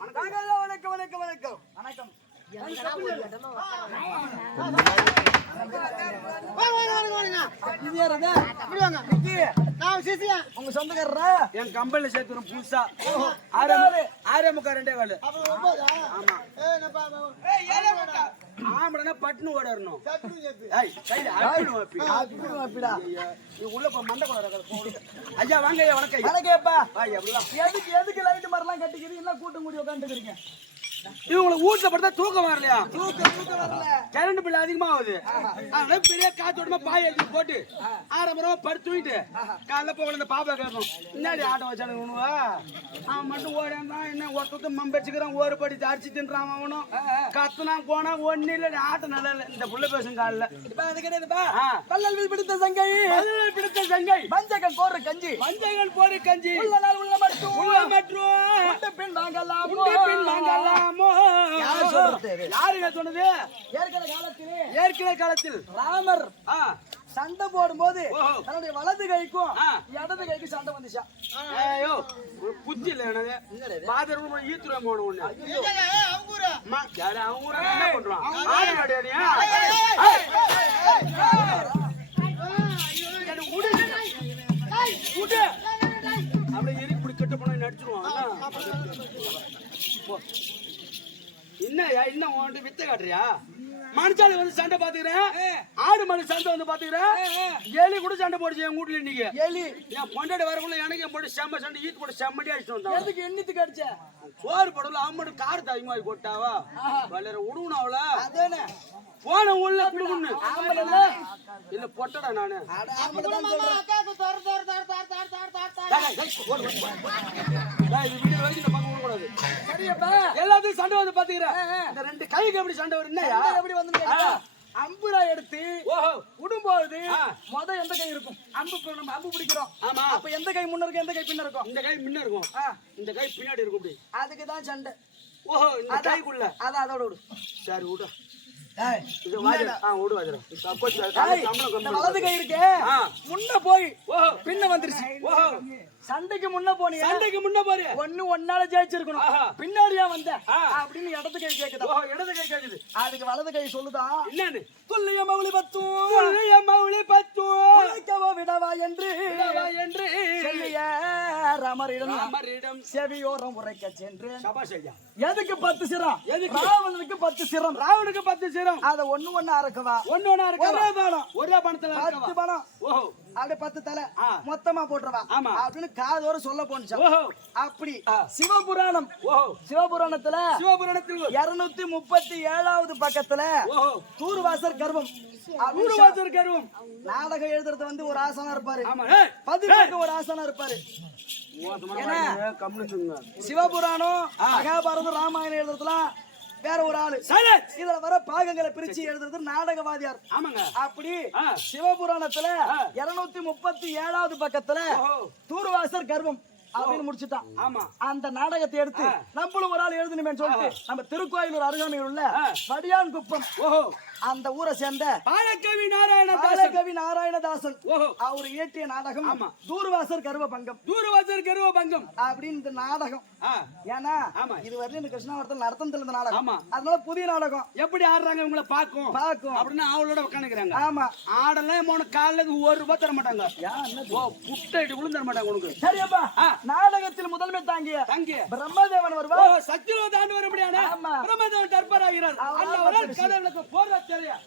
வணக்கம் வணக்கம் வணக்கம். வணக்கம். என் கம்பெனில சேர்த்துறோம் புதுசா. ஆரம்ப ஆரம்பக்கா ரெண்டே காலு. ஆமா. ஆம்பளனா பட்டுன்னு ஓடறணும். நீ உள்ள போ மண்டை கூட ஐயா வாங்க ஐயா வணக்கம் அப்படிலாம் எதுக்கு எதுக்கு லைட் மாதிரிலாம் கட்டிக்கிறீங்க? என்ன கூட்டம் கூடி உட்காந்துக்கிறீங்க இவங்களுக்கு வீட்டுல படுத்தா தூக்கம் வரலையா? கரண்ட் பில் அதிகமா ஆகுது அதனால பெரிய காத்தோட்டமா பாய் எடுத்து போட்டு ஆரம்பரமா படுத்து தூங்கிட்டு காலைல போகல இந்த பாப்பா கேட்கும் முன்னாடி ஆட்டோ வச்சானு உணுவா அவன் மட்டும் ஓடியாந்தான் என்ன ஒருத்தர் மம்படிச்சுக்கிறான் ஒரு படி அரிசி தின்றான் அவனும். கத்துனா போனா ஒண்ணு இல்ல ஆட்டம் நல்லா இல்ல. இந்த புள்ள பேசும் காலில். அது கிடையாதுப்பா. ஆ. பல்லல் பிடித்த சங்கை. பிடித்த சங்கை. மஞ்சக்கன் போடுற கஞ்சி. மஞ்சள் போடு கஞ்சி. உள்ள நாள் உள்ள மட்டும் உள்ள மற்றும் பின் வாங்கலாம்? பின் வாங்கலாமோ? யாருங்க சொன்னது? ஏற்கனவே காலத்திலே. ஏற்கனவே காலத்தில். ராமர் சண்டை போடும்போது ஓஹோ. தன்னுடைய வலது கைக்கும். இடது கைக்கும் சண்டை வந்துச்சா? ஐயோ புத்தி இல்ல எனக்கு பாதர் ஈத்துருவேன் போன ஒண்ணு யாரு ஊரா என்ன பண்றான்? ஆடு மாடியாடியா? ஏய், என்னை விடு. ஏய், விடு. அப்படியே எரி இப்படி கெட்ட போனா நடிச்சிருவான். போ. என்னய்யா இன்னும் உன்கிட்ட வித்த காட்டுறியா? மனுஷாலி வந்து சண்டை பாத்துக்கிறேன். ஆடு மனு சண்டை வந்து பாத்துக்கிறேன். எலி கூட சண்டை போடுச்சு என் வீட்டுல இன்னைக்கு. எலி. என் பொண்டாடி வரக்குள்ள எனக்கு என் பொண்ணு செம்ம சண்டை ஈத்து போட்டு செம்மடி அடிச்சுட்டு வந்தான் எதுக்கு எண்ணித்துக்கு அடிச்ச? சோறு போடல மட்டும் கார் தாய்மாரி போட்டாவா? வளர விடுவணும் அவள அதானே. போன உள்ள குடுக்குன்னு ஆம்பளை இல்ல பொட்டடா நானு. எல்லாத்தையும் சண்டை வந்து பாத்துக்கிறேன். இந்த ரெண்டு கைக்கு எப்படி சண்டை வரும் என்னய்யா? சண்டை எப்படி வந்து? அம்புரா எடுத்து விடும்போது. முத எந்த கை இருக்கும்? அம்பு நம்ம அம்பு பிடிக்கிறோம். ஆமா. அப்ப எந்த கை முன்ன இருக்கும் எந்த கை பின்ன இருக்கும்? இந்த கை முன்ன இருக்கும். இந்த கை பின்னாடி இருக்கும் இப்படி அதுக்கு தான் சண்டை. ஓஹோ இந்த. கைக்குள்ள. அதான் அதோட விடு. சரி விடு. வலது கை இருக்கே. முன்ன போய் பின்ன வந்துருச்சு. சண்டைக்கு முன்ன போனியா? சண்டைக்கு முன்ன பாரு ஒண்ணு ஒன்னால ஜெயிச்சிருக்கணும். பின்னாடியா வந்த. அப்படின்னு இடது கை கேக்குதா? இடது கை கேக்குது. அதுக்கு வலது கை சொல்லுதா? என்னன்னு துல்லிய மௌலி பத்தும் சொல்லிய மௌலி பத்தும் உழைக்கவோ விடவா என்று. விடவா என்று. சொல்லிய ராமரிடம். ராமரிடம். செவியோரம் உரைக்க சென்று. எதுக்கு பத்து சிரம்? எதுக்கு? ராவணனுக்கு பத்து சிரம். ராவனுக்கு பத்து சீரம். அத ஒண்ணு ஒண்ணு அறக்கவா? ஒண்ணு ஒண்ணா இருக்கா ஒரே பானம். ஒரே பணத்துல பத்து இருக்கவா பணம் ஓஹோ. அப்படியே பத்து தலை. மொத்தமா போட்டுறவா ஆமா. அப்படின்னு காதோர சொல்ல போனுச்சா அப்படி. சிவபுராணம். சிவபுராணத்துல சிவபுராணத்தில் இருநூத்தி முப்பத்தி ஏழாவது பக்கத்துல தூர்வாசர் கர்வம். நூறுவாசர் கருவம். நாடகம் எழுதுறது வந்து ஒரு ஆசனா இருப்பாரு. பதிவுக்கு ஒரு ஆசனா இருப்பாரு. சிவபுராணம் மகாபாரதம் ராமாயணம் எழுதுறதுலாம் வேற ஒரு ஆளு. இதுல வர பாகங்களை பிரிச்சு எழுதுறது நாடகவாதியார். ஆமாங்க. அப்படி. சிவபுராணத்துல இருநூத்தி முப்பத்தி ஏழாவது பக்கத்துல தூர்வாசர் கர்வம் அப்படின்னு முடிச்சுட்டான் ஆமா. அந்த நாடகத்தை எடுத்து நம்மளும் ஒரு ஆள் எழுதணுமே சொல்லிட்டு நம்ம திருக்கோயிலூர் அருகாமையில் உள்ள வடியான் குப்பம் ஓஹோ. அந்த ஊரை சேர்ந்த பாலக்கவி நாராயண பாலகவி நாராயணதாசன். அவர் இயற்றிய நாடகம் தூர்வாசர் கர்வ பங்கம். தூர்வாசர் கருவ பங்கம். அப்படின்னு இந்த நாடகம். ஏன்னா ஆமா. இது வரையும் இந்த கிருஷ்ணாவரத்தில் நடத்தம் இந்த நாடகம். ஆமா. அதனால புதிய நாடகம். எப்படி ஆடுறாங்க இவங்கள? பாக்கும் பாக்கும் அப்படின்னு அவளோட உட்காந்துக்கிறாங்க ஆமா. ஆடெல்லாம் போன காலைல ஒரு ரூபாய் தர மாட்டாங்க. புட்டை விழுந்து தர மாட்டாங்க உனக்கு. சரியப்பா நாடகத்தில் முதன்மை தாங்கிய தங்கி பிரம்மதேவன் ஓ வருவா சத்தியலோ தாண்டு வர முடியாது ஆமா. பிரம்மதேவன் தற்பராகிறார் அவர் அந்த ஒரு போற தெரியும்